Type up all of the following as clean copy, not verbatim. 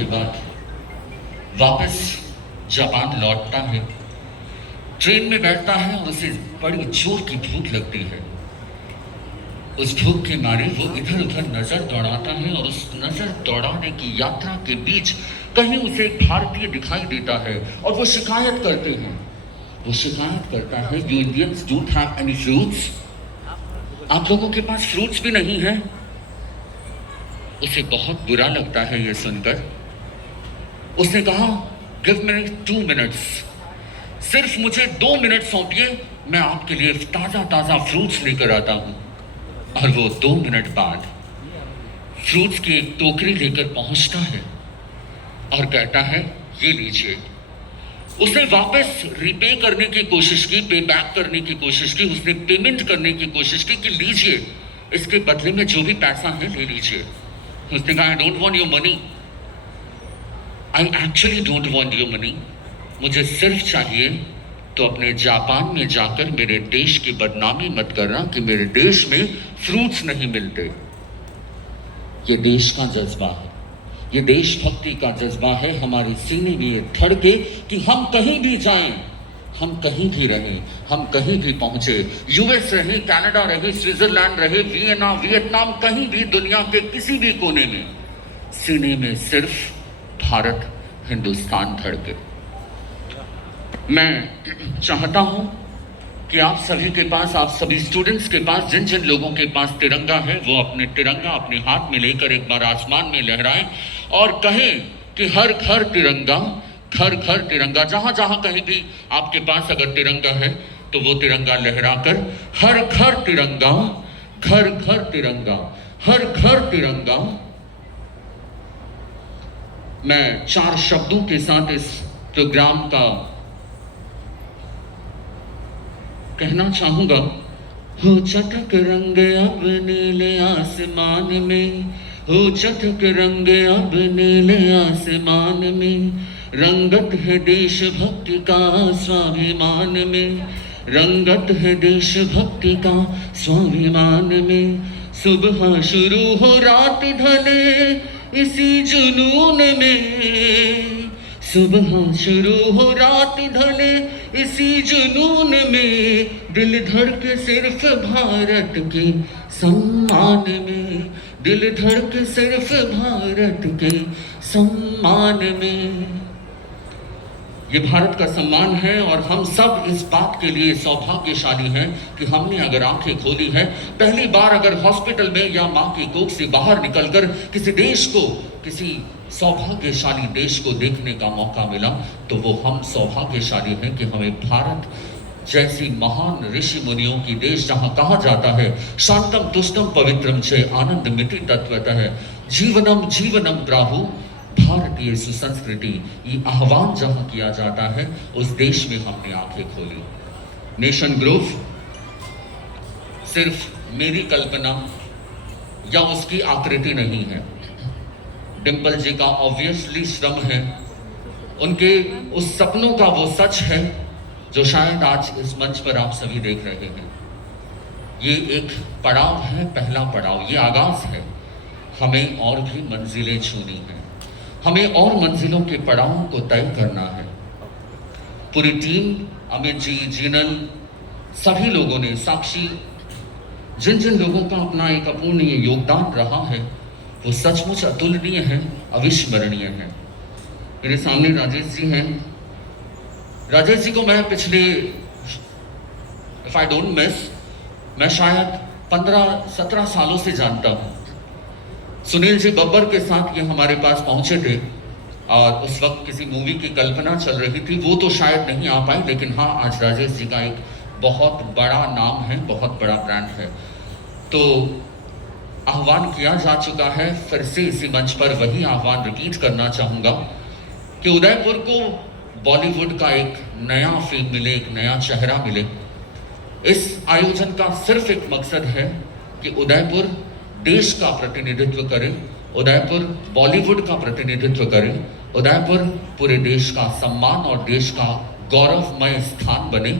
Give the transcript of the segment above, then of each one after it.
के बाद वापस जापान लौटता है। ट्रेन में बैठता है और उसे बड़ी जोर की भूख लगती है। उस भूख के मारे वो इधर उधर नजर दौड़ाता है और उस नजर दौड़ाने की यात्रा के बीच कहीं उसे एक भारतीय दिखाई देता है और वो शिकायत करते हैं। वो शिकायत करता है, you Indians don't have any fruits, आप लोगों के पास फ्रूट्स भी नहीं है। उसे बहुत बुरा लगता है ये सुनकर। उसने कहा, गिव मी 2 मिनट्स, सिर्फ मुझे 2 मिनट सौंपिए, मैं आपके लिए ताजा ताजा फ्रूट्स लेकर आता हूं। और वो 2 मिनट बाद फ्रूट्स की एक टोकरी लेकर पहुंचता है और कहता है, ये लीजिए। उसने वापस रिपे करने की कोशिश की, पे बैक करने की कोशिश की, उसने पेमेंट करने की कोशिश की कि लीजिए, इसके बदले में जो भी पैसा है ले लीजिए। उसने कहा, I don't want your money, I actually don't want your money, मुझे सिर्फ चाहिए तो अपने जापान में जाकर मेरे देश की बदनामी मत करना कि मेरे देश में फ्रूट्स नहीं मिलते। ये देश का जज्बा है, ये देशभक्ति का जज्बा है हमारे सीने में धड़के कि हम कहीं भी जाएं, हम कहीं भी रहें, हम कहीं भी पहुंचे, यूएस रहे, कनाडा रहे, स्विट्जरलैंड रहे, वियना, वियतनाम, कहीं भी दुनिया के किसी भी कोने में सीने में सिर्फ भारत, हिंदुस्तान धड़के। मैं चाहता हूं कि आप सभी के पास, आप सभी स्टूडेंट्स के पास, जिन जिन लोगों के पास तिरंगा है, वो अपने तिरंगा अपने हाथ में लेकर एक बार आसमान में लहराएं और कहें कि हर घर तिरंगा, घर घर तिरंगा। जहां जहां कहीं भी आपके पास अगर तिरंगा है तो वो तिरंगा लहराकर हर घर तिरंगा, घर घर तिरंगा, हर घर तिरंगा। मैं 4 शब्दों के साथ इस प्रोग्राम का कहना चाहूंगा। हो चटक रंग अब नीले आसमान में, हो चटक रंग अब नीले आसमान में, रंगत है देशभक्ति का स्वाभिमान में, रंगत है देशभक्ति का स्वाभिमान में। सुबह शुरू हो रात ढले इसी जुनून में, सुबह शुरू हो रात ढले इसी जुनून में, दिल धड़के सिर्फ भारत के सम्मान में, दिल धड़के सिर्फ भारत के सम्मान में। ये भारत का सम्मान है और हम सब इस बात के लिए सौभाग्यशाली हैं कि हमने अगर आंखें खोली है, पहली बार अगर हॉस्पिटल में या मां की कोख से बाहर निकलकर किसी देश को, किसी सौभाग्यशाली देश को देखने का मौका मिला, तो वो हम सौभाग्यशाली हैं कि हमें भारत जैसी महान ऋषि मुनियों की देश, जहां कहा जाता है शांतम तुष्टम पवित्रम च आनंद मिति तत्वतः जीवनम जीवनम प्राहु, भारतीय सुसंस्कृति, ये आह्वान जहां किया जाता है, उस देश में हमने आंखें खोली। नेशन ग्रोव सिर्फ मेरी कल्पना या उसकी आकृति नहीं है, डिम्पल जी का ऑब्वियसली श्रम है, उनके उस सपनों का वो सच है जो शायद आज इस मंच पर आप सभी देख रहे हैं। ये एक पड़ाव है, पहला पड़ाव, ये आगाज है। हमें और भी मंजिलें छूनी हैं, हमें और मंजिलों के पड़ावों को तय करना है। पूरी टीम, अमित जी, जीनल, सभी लोगों ने, साक्षी, जिन जिन लोगों का अपना एक अपूर्णीय योगदान रहा है, वो सचमुच अतुलनीय है, अविस्मरणीय है। मेरे सामने राजेश जी हैं। राजेश जी को मैं पिछले, इफ आई डोंट मिस, मैं शायद 15-17 सालों से जानता हूँ। सुनील जी बब्बर के साथ ये हमारे पास पहुंचे थे और उस वक्त किसी मूवी की कल्पना चल रही थी, वो तो शायद नहीं आ पाई, लेकिन हाँ, आज राजेश जी का एक बहुत बड़ा नाम है, बहुत बड़ा ब्रांड है। तो आह्वान किया जा चुका है, फिर से इसी मंच पर वही आह्वान रिपीट करना चाहूँगा कि उदयपुर को बॉलीवुड का एक नया फेम मिले, एक नया चेहरा मिले। इस आयोजन का सिर्फ एक मकसद है कि उदयपुर देश का प्रतिनिधित्व करे, उदयपुर बॉलीवुड का प्रतिनिधित्व करे, उदयपुर पूरे देश का सम्मान और देश का गौरवमय स्थान बने।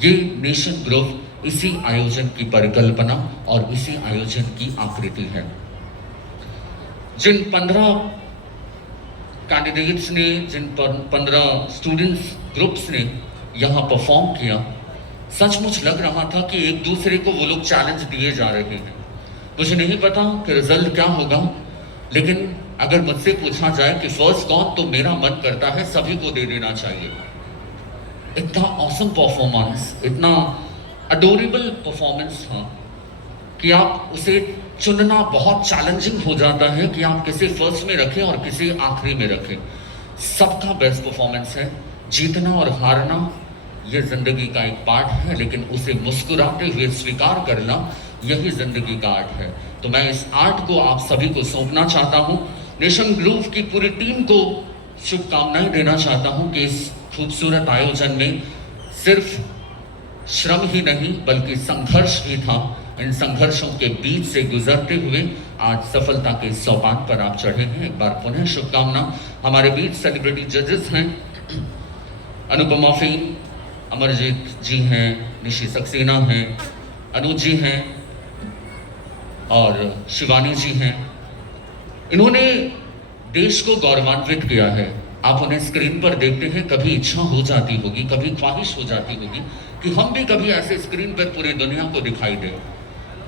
ये नेशन ग्रोव इसी आयोजन की परिकल्पना और इसी आयोजन की आकृति है। जिन 15 कैंडिडेट्स ने, जिन 15 स्टूडेंट्स ग्रुप्स ने यहाँ परफॉर्म किया, सचमुच लग रहा था कि एक दूसरे को वो लोग चैलेंज दिए जा रहे हैं। मुझे नहीं पता कि रिजल्ट क्या होगा, लेकिन अगर मुझसे पूछा जाए कि फर्स्ट कौन, तो मेरा मन करता है सभी को दे देना चाहिए। इतना ऑसम परफॉर्मेंस, इतना अडोरेबल परफॉर्मेंस था कि आप उसे चुनना बहुत चैलेंजिंग हो जाता है कि आप किसे फर्स्ट में रखें और किसे आखिरी में रखें। सबका बेस्ट परफॉर्मेंस है। जीतना और हारना ये जिंदगी का एक पार्ट है, लेकिन उसे मुस्कुराते हुए स्वीकार करना यही जिंदगी का आर्ट है। तो मैं इस आर्ट को आप सभी को सौंपना चाहता हूँ। नेशन ग्रूव की पूरी टीम को शुभकामनाएं देना चाहता हूँ कि इस खूबसूरत आयोजन में सिर्फ श्रम ही नहीं बल्कि संघर्ष भी था। इन संघर्षों के बीच से गुजरते हुए आज सफलता के सोपान पर आप चढ़े हैं। एक बार पुनः शुभकामना। हमारे बीच सेलिब्रिटी जजेस हैं, अनुपमा फिल्म, अमरजीत जी हैं, निशी सक्सेना हैं, अनुज जी हैं और शिवानी जी हैं। इन्होंने देश को गौरवान्वित किया है। आप उन्हें स्क्रीन पर देखते हैं, कभी इच्छा हो जाती होगी, कभी ख्वाहिश हो जाती होगी कि हम भी कभी ऐसे स्क्रीन पर पूरी दुनिया को दिखाई दें।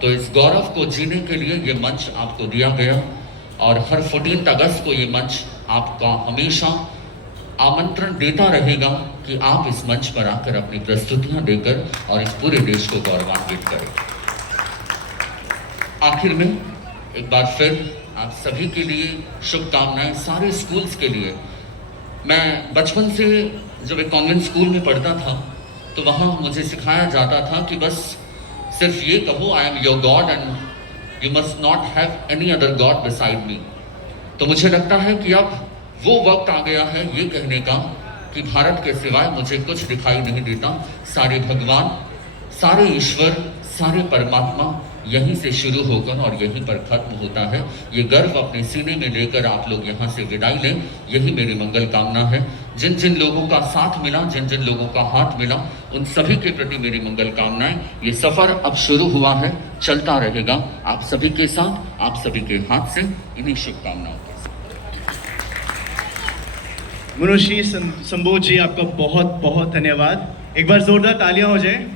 तो इस गौरव को जीने के लिए ये मंच आपको दिया गया और हर 14 अगस्त को ये मंच आपका हमेशा आमंत्रण देता रहेगा कि आप इस मंच पर आकर अपनी प्रस्तुतियां देकर और इस पूरे देश को गौरवान्वित करें। आखिर में एक बार फिर आप सभी के लिए शुभकामनाएं, सारे स्कूल्स के लिए। मैं बचपन से जब एक कॉन्वेंट स्कूल में पढ़ता था तो वहाँ मुझे सिखाया जाता था कि बस सिर्फ ये कहो, I am your God and you must not have any other God beside me. तो मुझे लगता है कि अब वो वक्त आ गया है ये कहने का कि भारत के सिवाय मुझे कुछ दिखाई नहीं देता। सारे भगवान, सारे ईश्वर, सारे परमात्मा यहीं से शुरू होकर और यहीं पर खत्म होता है। ये गर्व अपने सीने में लेकर आप लोग यहाँ से विदाई लें, यही मेरी मंगल कामना है। जिन जिन लोगों का साथ मिला, जिन जिन लोगों का हाथ मिला, उन सभी के प्रति मेरी मंगल कामनाएं। ये सफ़र अब शुरू हुआ है, चलता रहेगा आप सभी के साथ, आप सभी के हाथ से। इन्हीं शुभकामनाओं के साथ मनोज जी, संबोध जी, आपका बहुत बहुत धन्यवाद। एक बार जोरदार तालियां हो जाए।